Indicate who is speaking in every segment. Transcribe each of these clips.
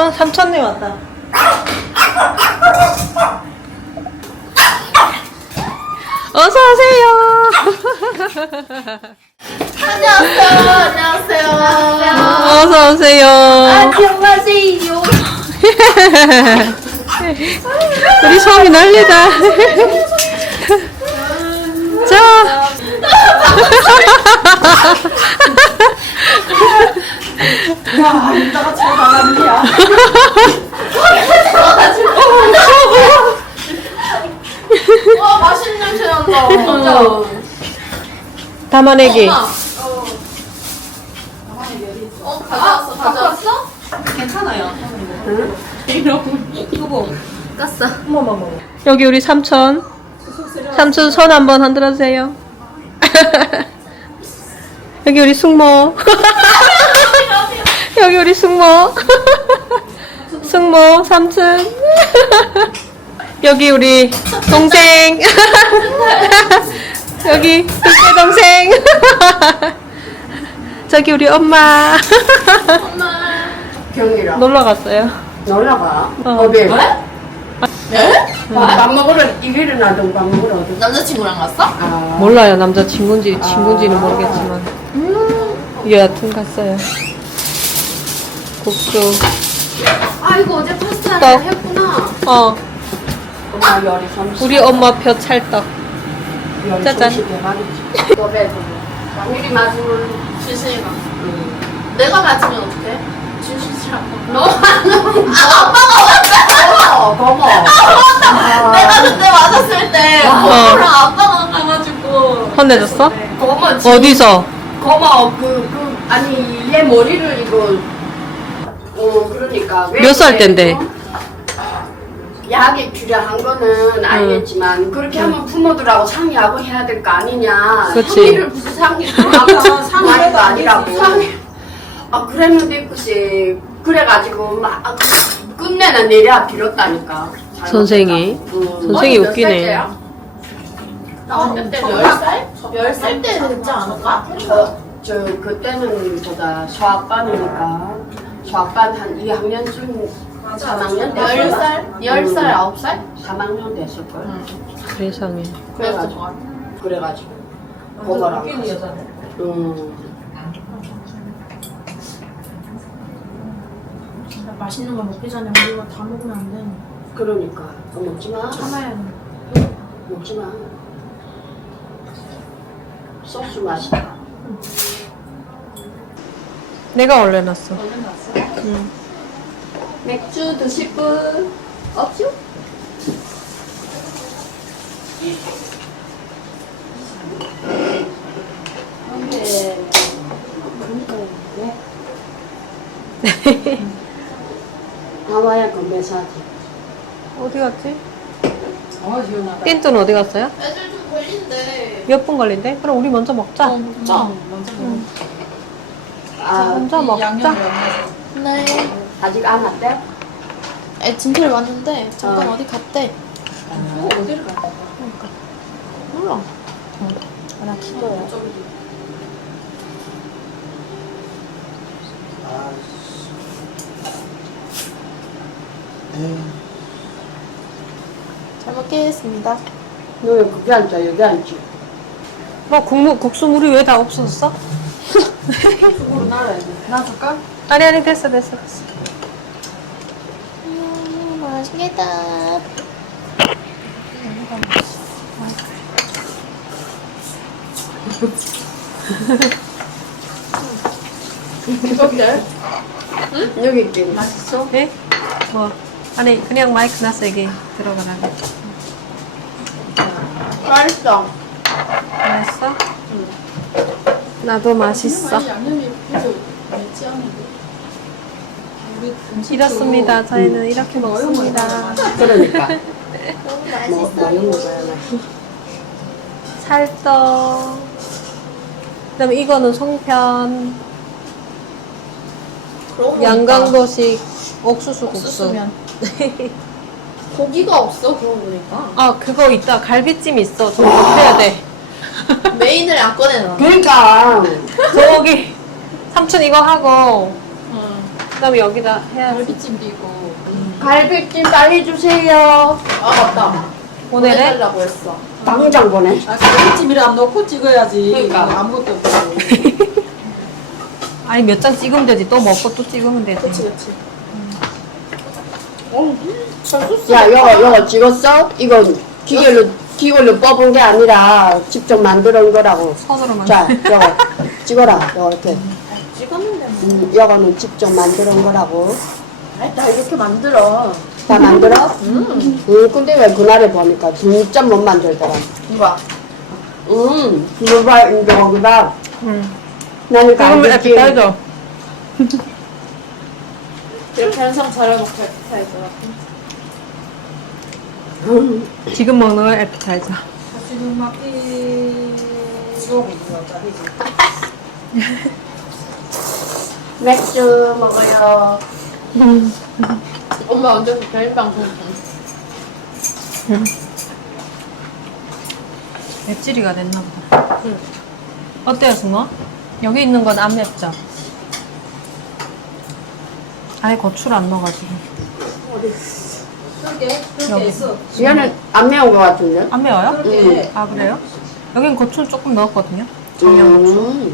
Speaker 1: 삼촌님 왔다. 어서 오세요.
Speaker 2: 안녕하세요.
Speaker 1: 어서 오세요.
Speaker 2: 안녕하세요.
Speaker 1: 우리 소미 난리다. 자.
Speaker 2: 야, 이따가 저 나갑니다. 와, 맛있는 냄새 난다. 진짜.
Speaker 1: 담아내기.
Speaker 2: 가져왔어? 괜찮아요. 응? 이거 깠어.
Speaker 1: 여기 우리 삼촌. 삼촌 손 한번 흔들어 주세요. 여기 우리 숙모. 여기 우리 숙모. 숙모 삼촌. 여기 우리 동생. 여기 둘째 동생. 저기 우리 엄마.
Speaker 3: 경이랑
Speaker 1: 놀러 갔어요.
Speaker 3: 놀러가.
Speaker 1: 어.
Speaker 3: 어디?
Speaker 2: 네?
Speaker 3: 밥 먹으러 이길은 나도 밥 먹으러 어디?
Speaker 2: 남자친구랑 갔어?
Speaker 3: 아,
Speaker 1: 몰라요. 남자 친구인지는 모르겠지만. 여하튼 갔어요. 국수.
Speaker 2: 아, 이거 어제 파스타
Speaker 1: 떡.
Speaker 2: 했구나.
Speaker 1: 어.
Speaker 3: 엄마 요리 솜씨.
Speaker 1: 우리 엄마 표 찰떡.
Speaker 3: 요리
Speaker 1: 짜잔.
Speaker 3: 솜씨 대박이지. 또 배고. 당일이 맞으면
Speaker 2: 준신이가. 내가 맞으면 어떡해? 준신이랑. 너 아빠가 맞잖아.
Speaker 3: 고모.
Speaker 2: 내가 그때 맞았을 때 고모랑 아빠가 가가지고.
Speaker 1: 혼내줬어?
Speaker 3: 고모
Speaker 1: 어디서?
Speaker 3: 고모 아니 얘 머리를 이거 그러니까
Speaker 1: 몇 살 땐데?
Speaker 3: 약에 규제한 거는 알겠지만 그렇게 하면 부모들하고 상의하고 해야 될 거 아니냐.
Speaker 1: 그치.
Speaker 3: 상의를 무슨 상의도 아니라고. 아 그랬는데 글쎄 그래가지고 막 끝내는 내려 빌었다니까.
Speaker 1: 선생이? 선생이
Speaker 3: 몇
Speaker 1: 웃기네.
Speaker 3: 살째야?
Speaker 2: 나 그때 10살? 10살 때 됐지 않을까?
Speaker 3: 저 그때는 보다 소학반이니까 소학반 한 2학년쯤 3학년 됐을
Speaker 2: 10살? 10살, 9살?
Speaker 3: 3학년 됐을걸.
Speaker 1: 세상에.
Speaker 3: 그래가지고 그래가지고 고모랑
Speaker 4: 맛있는 거 먹기 전에 우리가 다 먹으면 안 돼.
Speaker 3: 그러니까 먹지마
Speaker 4: 참아야 돼.
Speaker 3: 먹지마. 소스 맛있다.
Speaker 1: 내가 올려놨어.
Speaker 3: 맥주 드실 분 없죠? 나와야 건배사지.
Speaker 1: 어디 갔지? 띵또는 어디 갔어요?
Speaker 2: 애들 좀 걸린대.
Speaker 1: 몇 분 걸린대? 그럼 우리 먼저 먹자.
Speaker 2: 진짜?
Speaker 3: 아,
Speaker 1: 먼저 먹자.
Speaker 2: 네.
Speaker 3: 아직 안 왔대?
Speaker 2: 애 진표를 왔는데 잠깐 어디 갔대?
Speaker 3: 어디를 갔다?
Speaker 2: 몰라. 나 기도야. 잘 먹겠습니다.
Speaker 3: 너 왜 거기 앉아? 여기 앉지?
Speaker 1: 뭐 국수 물이 왜 다 없어졌어?
Speaker 3: 그걸 나라야 돼. 놔줄까?
Speaker 1: 아니 됐어.
Speaker 2: 맛있겠다.
Speaker 3: 이거게? 응? 여기 있게.
Speaker 2: 맛있어?
Speaker 1: 네? 뭐 아니 그냥 마이크 놨어 이게 들어가라고.
Speaker 3: 맛있어.
Speaker 1: 맛있어? 나도 맛있어.
Speaker 2: 양념이 그래도 맵지 않은데.
Speaker 1: 이렇습니다. 저희는 이렇게 먹습니다.
Speaker 3: 그러니까.
Speaker 2: 너무
Speaker 3: 뭐 먹어야 맛이.
Speaker 1: 찰떡. 그다음에 이거는 송편. 양강도식 옥수수 국수.
Speaker 2: 옥수수면. 고기가 없어 그러고 보니까.
Speaker 1: 아 그거 있다. 갈비찜 있어. 좀 먹혀야 돼.
Speaker 2: 메인을 안 꺼내놔.
Speaker 3: 그러니까.
Speaker 1: 저기 삼촌 이거 하고 그다음에 그럼 여기다 해야
Speaker 2: 갈비찜도 있고.
Speaker 3: 갈비찜 빨리 주세요.
Speaker 2: 아 맞다.
Speaker 1: 오늘은
Speaker 2: 보내달라고 했어.
Speaker 3: 당장 보내.
Speaker 5: 아, 갈비찜이라 넣고 찍어야지.
Speaker 3: 그러니까.
Speaker 5: 아무것도 없고.
Speaker 1: 아니 몇 장 찍으면 되지. 또 먹고 또 찍으면 되지.
Speaker 2: 그치.
Speaker 3: 야, 요거 찍었어? 이건 기계로 뽑은 게 아니라 직접 만들어 온 거라고.
Speaker 1: 손으로만.
Speaker 3: 자, 요거 찍어라. 요거 이렇게.
Speaker 2: 찍었는데 뭐.
Speaker 3: 요거는 직접 만들어 온 거라고.
Speaker 2: 아이 나 이렇게 만들어.
Speaker 3: 다 만들어? 근데 왜 그날에 보니까 진짜 못 만들더라.
Speaker 2: 누가?
Speaker 3: 누가 이제 거기다. 나는
Speaker 1: 지금
Speaker 3: 갈비찜.
Speaker 1: 에피타이저.
Speaker 2: 이렇게 한상 차려놓고 에피타이저 같은.
Speaker 1: 지금 먹는 건 에피타이저.
Speaker 5: 지금 막 이러고 있는 여자, 그지?
Speaker 3: 맥주 먹어요.
Speaker 2: 엄마 언제 개인 방송?
Speaker 1: 맵찔이가 됐나 보다. 어때요, 승호? 여기 있는 건 안 맵죠? 아예 고추를 안 넣어가지고.
Speaker 5: 그러게,
Speaker 1: 여기.
Speaker 5: 그렇게 있어.
Speaker 3: 얘는 안 매운 거 같은데?
Speaker 1: 안 매워요?
Speaker 5: 그렇게.
Speaker 1: 아, 그래요? 여긴 고추를 조금 넣었거든요. 청양고추.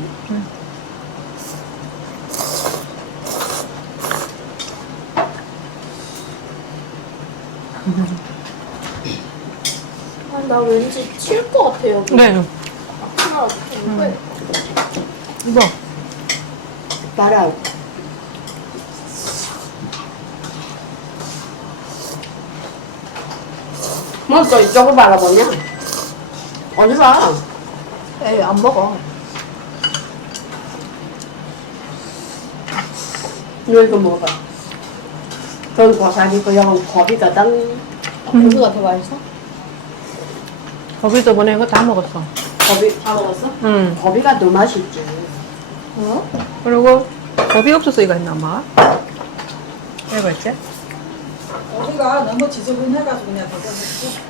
Speaker 2: 아, 나 왠지 칠 것 같아 여기.
Speaker 1: 네.
Speaker 2: 하나 왜?
Speaker 1: 이거.
Speaker 3: 봐라. 뭐 또 이쪽을 바라보냐? 어디 봐?
Speaker 2: 에이 안 먹어.
Speaker 3: 너 이거 먹어봐. 그건 고사리고 이건 고비거든.
Speaker 2: 고수가 더 맛있어?
Speaker 1: 거기 저번에 이거 다 먹었어.
Speaker 3: 고비,
Speaker 2: 다 먹었어?
Speaker 1: 응.
Speaker 3: 고비가 더 맛있지.
Speaker 2: 어?
Speaker 1: 그리고 겁이 없어서 이거 했나, 엄마? 이거 있지?
Speaker 5: 우리가 너무 지저분해가지고 그냥 벗어냈어.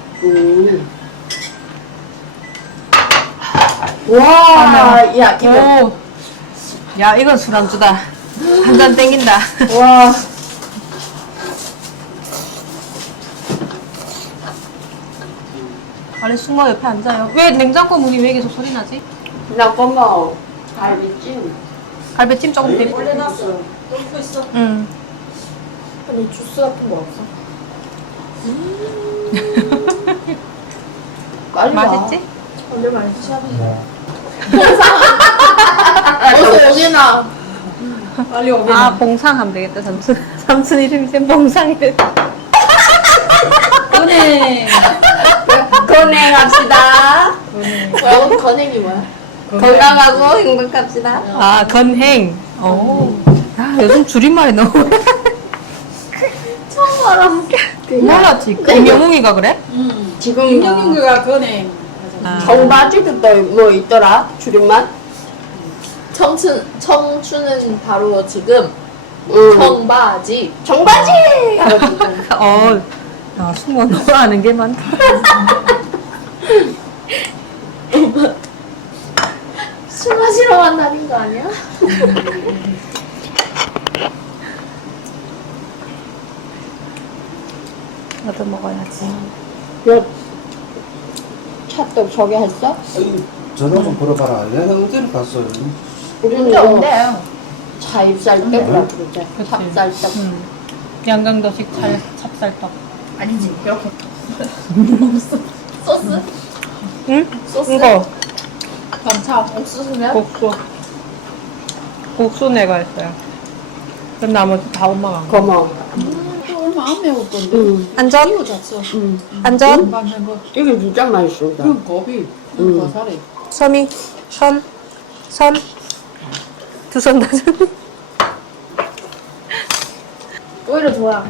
Speaker 3: 와, 야, 이거.
Speaker 1: 오. 야, 이건 술안주다. 한 잔 땡긴다.
Speaker 3: 와.
Speaker 1: 아니, 승모 옆에 앉아요. 왜 냉장고 문이 왜 계속 소리 나지?
Speaker 3: 나 고마워. 갈비찜.
Speaker 1: 갈비찜 조금 더.
Speaker 5: 올려놨어. 넣고 있어.
Speaker 1: 응.
Speaker 2: 아니 주스 같은 거 없어?
Speaker 3: 빨리 와.
Speaker 1: 맛있지?
Speaker 2: 언제 맛있지? 어서 오게나.
Speaker 5: 빨리 오게.
Speaker 1: 아, 봉상 하면 되겠다, 삼촌. 삼촌 이름이 쌤 봉상이래.
Speaker 5: 은행.
Speaker 3: 건행합시다.
Speaker 2: 뭐야? 건행이 뭐야?
Speaker 3: 건강하고 행복합시다.
Speaker 1: 아, 건행. 오. 아, 요즘 줄임말이 너무.
Speaker 2: 처음 알아.
Speaker 1: 몰랐지. 김영웅이가 그래?
Speaker 3: 지금
Speaker 5: 김영인가 건행.
Speaker 1: 아.
Speaker 3: 청바지도 또 뭐 있더라? 줄임말?
Speaker 2: 청춘은 바로 지금
Speaker 3: 응.
Speaker 2: 청바지.
Speaker 3: 청바지!
Speaker 1: 어. 야, 승모 너무 아는 게 많다.
Speaker 2: 술 마시러 만나는 거 아니야?
Speaker 1: 나도 먹어야지.
Speaker 3: 야, 차떡 소개했어?
Speaker 6: 아니, 전화 좀 걸어봐라. 내가 어디를 갔어요?
Speaker 3: 우리는
Speaker 2: 근데
Speaker 3: 이거
Speaker 2: 없네.
Speaker 3: 차입쌀떡이라고 그러지.
Speaker 1: 그치.
Speaker 3: 찹쌀떡.
Speaker 1: 양강도식 찹쌀떡.
Speaker 2: 아니지 이렇게. 소스?
Speaker 1: 응?
Speaker 2: 소스?
Speaker 1: 이거
Speaker 2: 반차 옥수수면?
Speaker 1: 국수 내가 했어요. 그럼 나머지 다 엄마가 한 거.
Speaker 3: 고마워.
Speaker 5: 얼마 안 매울 건데.
Speaker 1: 안전?
Speaker 5: 이거 잤어.
Speaker 1: 안전?
Speaker 5: 금방 해먹.
Speaker 3: 이게 진짜 맛있습니다.
Speaker 5: 그럼 고비. 고사리.
Speaker 1: 섬이 손 두 손 다.
Speaker 2: 오히려 좋아.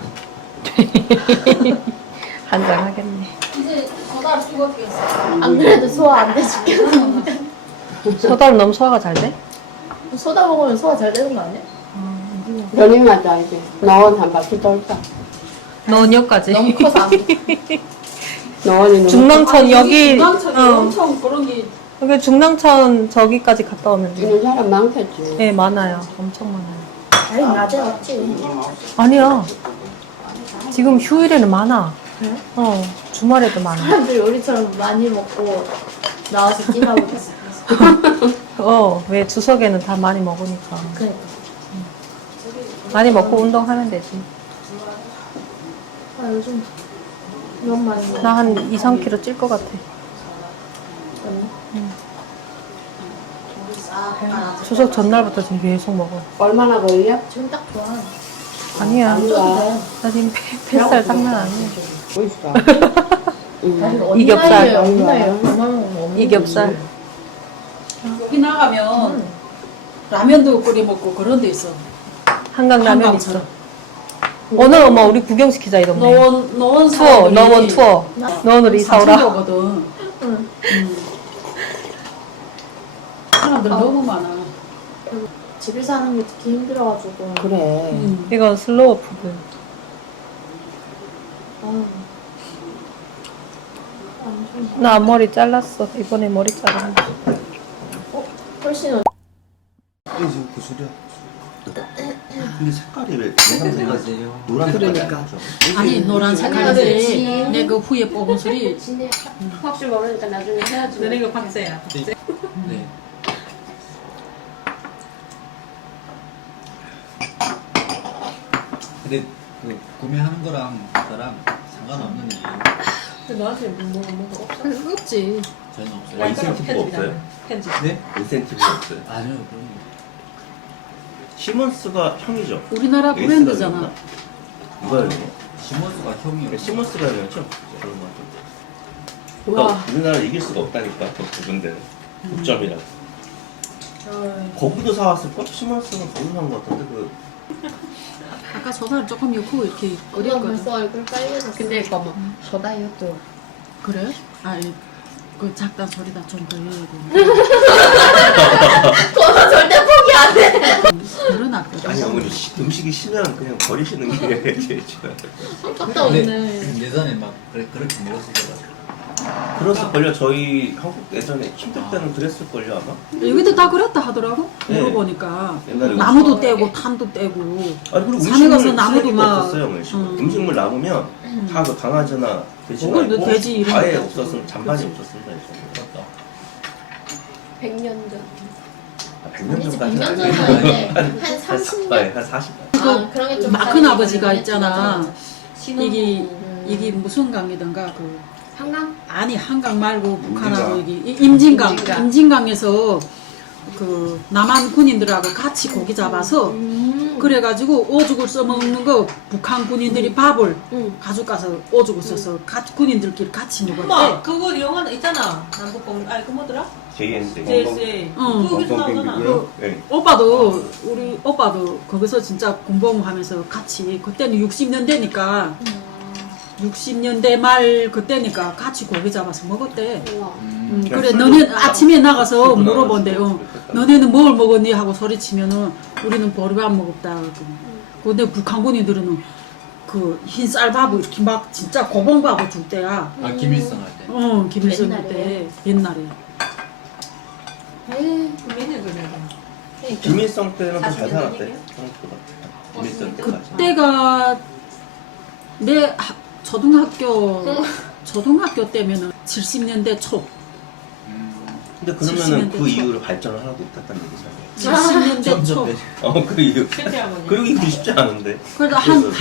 Speaker 1: 한잔 하겠네.
Speaker 5: 이제 거다 죽었겠어.
Speaker 2: 안 그래도 소화 안 되시겠는데.
Speaker 1: 소다는 너무 소화가 잘 돼?
Speaker 2: 소다 먹으면 소화 잘 되는 거 아니야?
Speaker 3: 연임하자 이제. 너원 한 바퀴 돌자.
Speaker 1: 너녀까지.
Speaker 2: 너무 커서 안 돼.
Speaker 3: 너원이
Speaker 1: 중랑천 여기
Speaker 5: 중앙천이
Speaker 1: 어,
Speaker 5: 엄청 그런 게
Speaker 1: 여기 중랑천 저기까지 갔다 오면 돼.
Speaker 3: 있는 사람 많겠지.
Speaker 1: 네, 많아요. 엄청 많아요.
Speaker 4: 아니 낮에 왔지.
Speaker 1: 아니야. 지금 휴일에는 많아. 주말에도 많아.
Speaker 2: 사람들 요리처럼 많이 먹고 나와서 뛰라고 했어.
Speaker 1: 왜 추석에는 다 많이 먹으니까.
Speaker 2: 그래.
Speaker 1: 많이 먹고 운동하면 되지.
Speaker 2: 아 요즘 너무 많이 먹어.
Speaker 1: 나 한 2, 3kg 찔 것 같아. 추석 전날부터 지금 계속 먹어.
Speaker 3: 얼마나 걸려?
Speaker 2: 지금 딱 좋아.
Speaker 1: 아니야.
Speaker 3: 좋아.
Speaker 1: 나 지금 뱃살 장난 아니야.
Speaker 3: 보이시까?
Speaker 1: 이겹살.
Speaker 2: 언니 나이에 그만 먹으면
Speaker 1: 이겹살.
Speaker 5: 여기 나가면 라면도 끓여 먹고 그런 데 있어.
Speaker 1: 한강 라면 있어.
Speaker 5: 한강처럼.
Speaker 1: 오늘 엄마 우리 구경시키자 이러네.
Speaker 5: 노원
Speaker 1: 투어,
Speaker 5: 사람들이
Speaker 1: 너원 투어. 너원으로 이사 오라.
Speaker 5: 삼천포거든. 사람들 너무 많아.
Speaker 2: 집에 사는 게 특히 힘들어가지고.
Speaker 3: 그래.
Speaker 1: 이건 슬로우 푸드. 나 앞머리 잘랐어. 이번에 머리 자르는데.
Speaker 2: 훨씬
Speaker 6: 이게 지금 구슬이야. 근데 색깔이 왜 노란색이야? 노란색깔이
Speaker 3: 그러니까.
Speaker 5: 아니 노란 색깔이 내 그 후에 뽑은 소리.
Speaker 3: 확실히 모르니까 나중에 해야지.
Speaker 1: 이거 박세야.
Speaker 6: 네.
Speaker 7: 근데 그 구매하는 거랑 그거랑 상관없는 일이에요.
Speaker 1: 근데 너한테 뭐가 없어?
Speaker 5: 없지.
Speaker 7: 저는 없어요.
Speaker 6: 인센티브가 없어요?
Speaker 1: 편지.
Speaker 7: 네?
Speaker 6: 인센티브가 없어요.
Speaker 7: 아니요, 그럼
Speaker 6: 시몬스가 형이죠?
Speaker 5: 우리나라
Speaker 6: 에이스가
Speaker 5: 브랜드잖아.
Speaker 6: 있나? 누가요?
Speaker 7: 시몬스가 형이요.
Speaker 6: 시몬스가 형이었죠? 그런 거 같아요. 그러니까 우리나라를 이길 수가 없다니까 그 부분들은 독점이라. 거기도 사왔을걸? 시몬스는 거기서 산 거 같은데 그
Speaker 5: 아까 전화를 조금 넣고 이렇게
Speaker 2: 우리가
Speaker 5: 끓였거든.
Speaker 2: 벌써 얼굴 빨개졌어.
Speaker 3: 근데 이거 뭐 소다 이것도
Speaker 5: 그래? 아니 그 작다 소리다 좀 그래야고.
Speaker 2: 그거 절대 포기 안 해.
Speaker 5: 늘어났거든.
Speaker 6: 아니 어머니 음식이 시면 그냥 버리시는 게 제일 좋아요.
Speaker 2: 아깝다 오늘.
Speaker 7: 예전에 막 그렇게 먹었을 때가
Speaker 6: 그랬을걸요? 저희 한국 예전에 힘들 때는 그랬을걸요 아마?
Speaker 5: 여기도 다 그랬다 하더라고.
Speaker 6: 네.
Speaker 5: 물어보니까
Speaker 6: 옛날에
Speaker 5: 나무도 떼고 탄도 떼고.
Speaker 6: 아니 그리고
Speaker 5: 산에 가서
Speaker 6: 음식물
Speaker 5: 나무도
Speaker 6: 쓰레기가
Speaker 5: 막-
Speaker 6: 없었어요 음식물 남으면 다 그 강아지나 돼지가
Speaker 5: 그걸
Speaker 6: 있고
Speaker 5: 돼지 이런
Speaker 6: 아예
Speaker 5: 거
Speaker 6: 없었으면 잔반이 없었습니다
Speaker 7: 그렇다.
Speaker 2: 100년 전.
Speaker 6: 100년
Speaker 2: 아니지,
Speaker 6: 전까지는
Speaker 2: 100년
Speaker 6: 아니고
Speaker 2: 전은 한 30년?
Speaker 6: 한 40.
Speaker 2: 아, 그런 게 좀.
Speaker 5: 마큰 아버지가 있잖아.
Speaker 1: 신혼.
Speaker 5: 이게 무슨 강이던가 그
Speaker 3: 한강?
Speaker 5: 아니 한강 말고 북한하고
Speaker 6: 임진강.
Speaker 5: 여기 임진강.
Speaker 3: 임진강.
Speaker 5: 임진강에서 그 남한 군인들하고 같이 고기 잡아서 그래가지고 오죽을 써먹는 거 북한 군인들이 밥을 가지고 가서 오죽을 써서 군인들끼리 같이
Speaker 1: 엄마
Speaker 5: 먹었대.
Speaker 1: 그거 영화 있잖아. 남북공 아니 그 뭐더라?
Speaker 6: JNC.
Speaker 1: JSA.
Speaker 5: 응.
Speaker 1: 거기서 나오잖아.
Speaker 6: 네.
Speaker 5: 오빠도 우리 오빠도 거기서 진짜 공부하면서 같이 그때는 60년대니까 60년대 말 그때니까 같이 고기 잡아서 먹었대. 그래 너네 아침에 나가서 물어본대요. 너네는 뭘 먹었니 하고 소리치면은 우리는 보리밥 먹었다. 근데 북한 군인들은 그 흰 쌀밥을 이렇게 막 진짜 고봉밥을 줄 때야.
Speaker 7: 아 김일성 할 때.
Speaker 5: 김일성
Speaker 2: 옛날에.
Speaker 5: 때 옛날에.
Speaker 1: 민이 그래.
Speaker 6: 김일성 때는 더 잘
Speaker 1: 40년
Speaker 6: 살았대.
Speaker 1: 얘기야?
Speaker 6: 한국보다. 김일성 때까지.
Speaker 5: 그때가 내 초등학교 때면은 70년대 초.
Speaker 6: 근데 그러면은
Speaker 5: 70년대
Speaker 6: 그
Speaker 5: 초.
Speaker 6: 이후로 발전을 하나도 못했다는 얘기잖아요.
Speaker 5: 70년대 초.
Speaker 7: 점점 내
Speaker 6: 그 이후.
Speaker 1: 실제 할머니.
Speaker 6: 그러기 쉽지 않은데.
Speaker 5: 그래도 한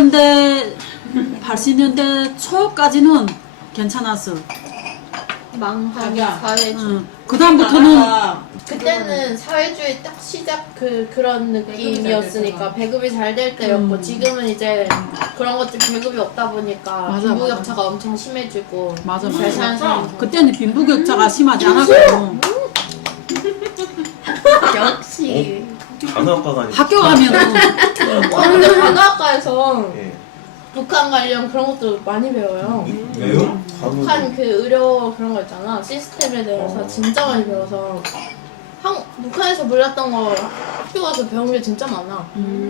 Speaker 5: 80년대 초까지는 괜찮았어.
Speaker 2: 망한 사회주의.
Speaker 5: 그 다음부터는
Speaker 2: 그때는 사회주의 딱 시작 그런 느낌이었으니까 배급이 잘 될 때였고 지금은 이제 그런 것들 배급이 없다 보니까
Speaker 5: 맞아,
Speaker 2: 빈부격차가 엄청 심해지고
Speaker 5: 맞아
Speaker 2: 잘 사는 사람
Speaker 5: 그때는 빈부격차가 심하지 않았고
Speaker 2: 역시
Speaker 6: 간호학과가 아니고.
Speaker 5: 학교 가면은
Speaker 2: 근데 간호학과에서
Speaker 6: 예.
Speaker 2: 북한 관련 그런 것도 많이 배워요.
Speaker 6: 왜요?
Speaker 2: 북한 그 의료 그런 거 있잖아 시스템에 대해서 진짜 많이 배워서 북한에서 몰랐던 거 학교 가서 배운 게 진짜 많아.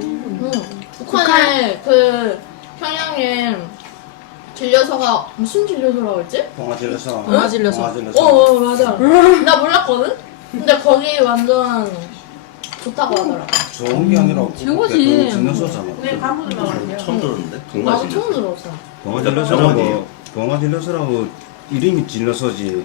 Speaker 2: 북한에 그 평양에 진료소가 무슨 진료소라고 했지?
Speaker 6: 동아질에서.
Speaker 5: 동아질에서.
Speaker 2: 맞아. 나 몰랐거든? 근데 거기 완전 좋다고 하더라.
Speaker 8: 좋은 게 아니라
Speaker 5: 최고지.
Speaker 8: 진료소잖아.
Speaker 4: 그게 간부들만 하세요.
Speaker 6: 처음 들었는데?
Speaker 2: 나도
Speaker 6: 동가진.
Speaker 2: 처음 들었어.
Speaker 8: 봉화진료소라고 봉화진료소라고 이름이 진료소지.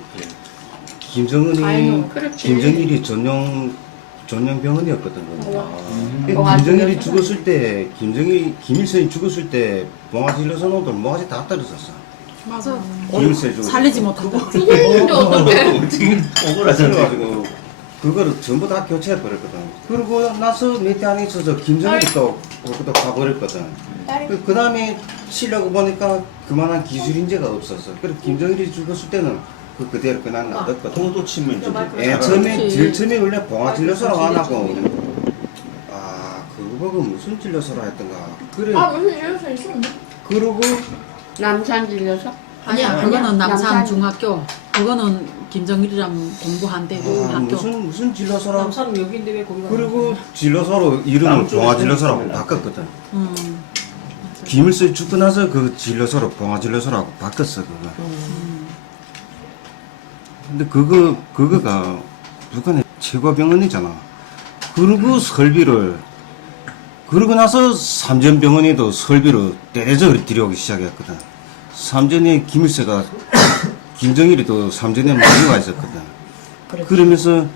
Speaker 2: 아이고, 그렇지.
Speaker 8: 김정일이 전용 병원이었거든.
Speaker 6: 아.
Speaker 8: 김정일이 죽었을 때 김일성이 죽었을 때 봉화진료소 놈들 뭐가지 다 떨어졌어.
Speaker 5: 맞아.
Speaker 8: 김일성이 죽었을
Speaker 5: 살리지 못한다.
Speaker 2: 죽었는데 어떡해.
Speaker 6: 어떻게 억울하잖아.
Speaker 8: 그래가지고 그거를 전부 다 교체해 버렸거든. 그러고 나서 몇 해 안에 있어서 김정일이 또 거기도 가버렸거든. 그 다음에 치려고 보니까 그만한 기술 인재가 없었어. 그래서 김정일이 죽었을 때는 그대로 그냥 놔뒀거든.
Speaker 6: 통도 치면 이제
Speaker 8: 처음에
Speaker 5: 그렇지.
Speaker 8: 제일 처음에 원래 봉화진료소라고 안 하고 그거 보고 무슨 진료소라 했던가. 그래.
Speaker 2: 무슨 이럴수 있었네.
Speaker 8: 그러고
Speaker 3: 남산진료소?
Speaker 2: 아니야,
Speaker 5: 그거는 남산
Speaker 3: 남산.
Speaker 5: 중학교. 그거는 김정일이랑 공부한 데고 학교.
Speaker 8: 무슨 진료소라.
Speaker 5: 남산은 여기인데 왜 거기 가냐.
Speaker 8: 그리고 진료소로 이름을 봉화진료소라고 바꿨거든. 김일성이 죽고 나서 그 진료소로 봉화진료소라고 바꿨어 그거. 근데 그거가 북한의 최고 병원이잖아. 그리고 설비를 그러고 나서 삼전병원에도 설비를 대대적으로 들여오기 시작했거든. 삼전에 김일성가 김정일이 또 삼전에 많이 와 있었거든. 그러면서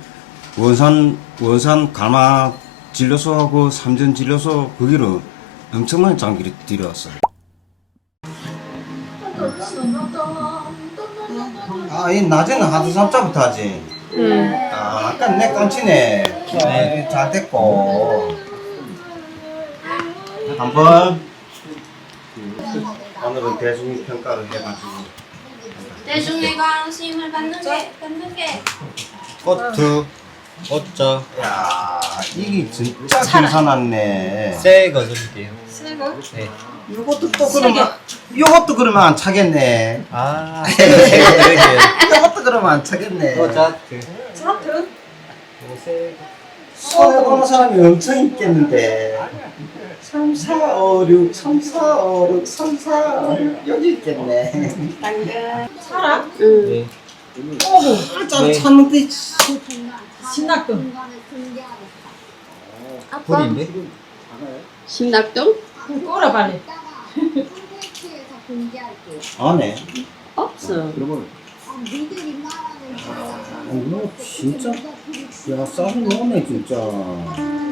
Speaker 8: 원산 가마 진료소하고 삼전 진료소 거기로 엄청 많은 장비를 들여왔어. 이 낮에는 하도 3자부터 하지. 아까 내 깜치네. 잘 됐고. 한번 오늘은 대중평가를 해가지고
Speaker 2: 대중의 관심을 받는 게
Speaker 9: 꽃두, 꽃자,
Speaker 8: 야 이게 진짜 괜찮았네.
Speaker 9: 새 거 드릴게요. 네.
Speaker 8: 요것도 그러면 안 차겠네.
Speaker 9: 아, 새 거 드릴게요.
Speaker 8: 요것도 그러면 안 차겠네.
Speaker 9: 꽃자트.
Speaker 5: 차트?
Speaker 8: 손해 보는 사람이 엄청 있겠는데. 3, 4, 5, 6, 3, 4, 5, 6, 3, 4, 5, 6 여기 있겠네.
Speaker 5: 사라?
Speaker 9: 네.
Speaker 8: 한참 찾는데
Speaker 5: 신낙동.
Speaker 9: 불인데?
Speaker 3: 신낙동?
Speaker 5: 꼬라 빨리.
Speaker 8: 안해.
Speaker 3: 없어.
Speaker 8: 진짜 야 싸움 너네 진짜.